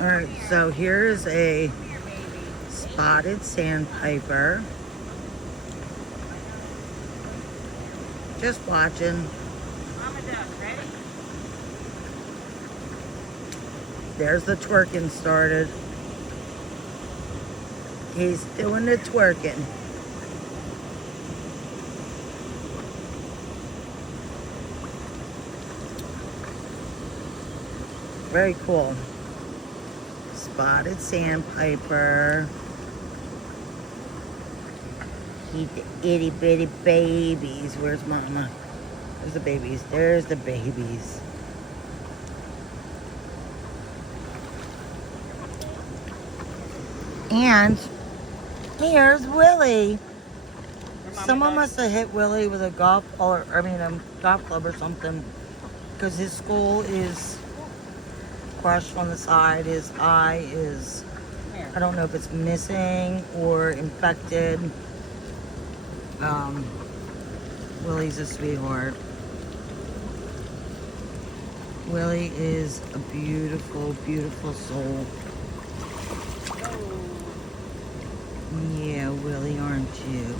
Alright, so here's a spotted sandpiper. Just watching. Mama duck, ready? There's the twerking started. He's doing the twerking. Very cool. Spotted sandpiper. Eat the itty bitty babies. Where's Mama? There's the babies. There's the babies. And here's Willy. Someone must have hit Willy with a golf golf club or something, because his skull is crushed on the side. His eye is, I don't know if it's missing or infected. Willy's a sweetheart. Willy is a beautiful, beautiful soul. Yeah, Willy, aren't you?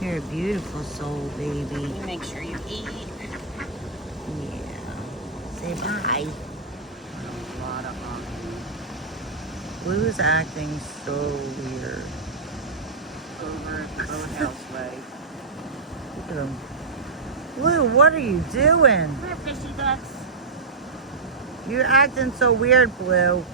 You're a beautiful soul, baby. You make sure you eat. Yeah. Say bye. A lot of them. Blue is acting so weird. Over at the boathouse way. Look at him. Blue, what are you doing? Come here, fishy ducks. You're acting so weird, Blue.